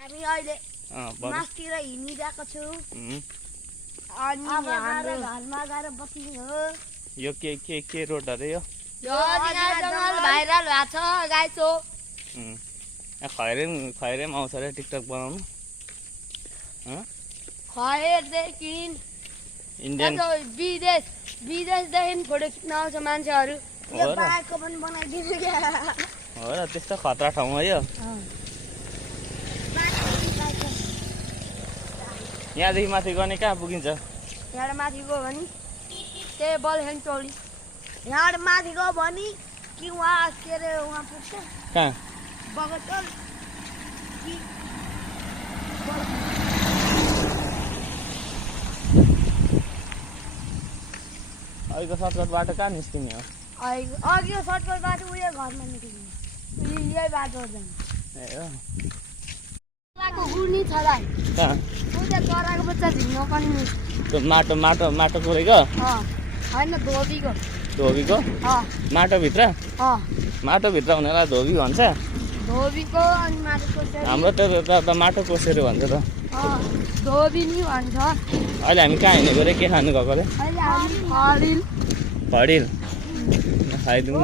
हामी अहिले मास्तिर हिँडिरहेको छु अनि हाम्रो घरमा गएर बस्ने हो। यो के रोड अरे यो भाइरल भएको छ गाइसो। खैरेम आउँछ अरे टिकटक बनाउनु। खैरदेखि इन्डियन विदेशदेखि फोटो खिच्न आउँछ मान्छेहरू। यो बाघको पनि बनाइदिनु क्या। हो र त्यस्तो खतरा ठाउँ हो यो। यहाँदेखि माथि गर्ने कहाँ पुगिन्छ? यहाँबाट माथि गयो भने त्यही बलहेन टोली। यहाँबाट माथि गयो भने कि उहाँ के अरे उहाँ पुग्छ कहाँ? बगटोल कि अहिलेको सर्टकट बाटो कहाँ निस्किने हो? अघि यो सर्टकट बाटो उयो घरमा निस्किने। यही बाटो जाने। ए हो चराको गुर्नी छ दाइ। कहाँ? उता चराको बच्चा झिङ्न पनि। त्यो माटो पुरेको? होइन धोबीको। धोबीको? माटोभित्र? माटोभित्र हुनेलाई धोबी भन्छ? धोबीको अनि माटो कोसेरो। हाम्रो त माटो कोसेरो भन्छ त। धोबी नि भन्छ। अहिले हामी कहाँ हिँडेको रे? के खानु गएको रे? अहिले हामी फडिल। फडिल खाइदिउँ न।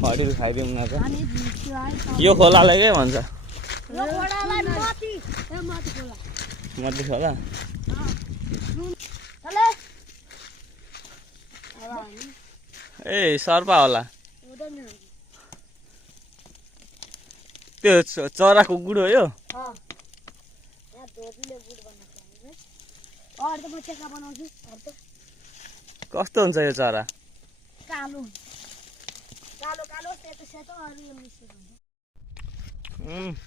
फडिल खाइदिउँ न त। यो खोलालाई के भन्छ? यो खोलालाई मती खोला। मती खोला? ए सर्पा होला। त्यो चराको गुड हो यो? कस्तो हुन्छ यो चरा? कालो कालो सेतो सेतो अनि यो मिसेको हुन्छ।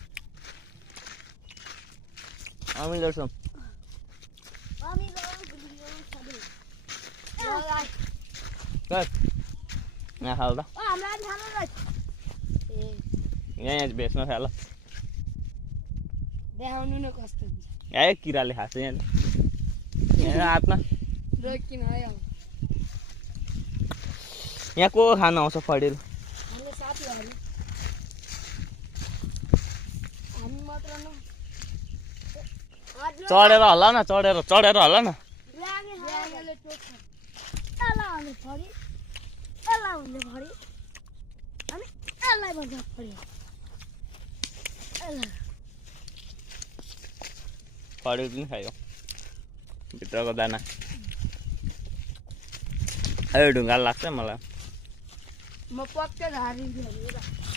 अमिलो छ। यहाँ खाल त। यहाँ भेट्न थाल। देखाउनु न कस्तो हुन्छ। यहाँ किराले खान्छ यहाँ हातमा। यहाँ को खान आउँछ फडिल? चढेर हल्ला न, चढेर हल्ला न। फडिल पनि खायो भित्रको दाना। ढुङ्गा लाग्छ मलाई। म पक्कै हारिदिन्छु।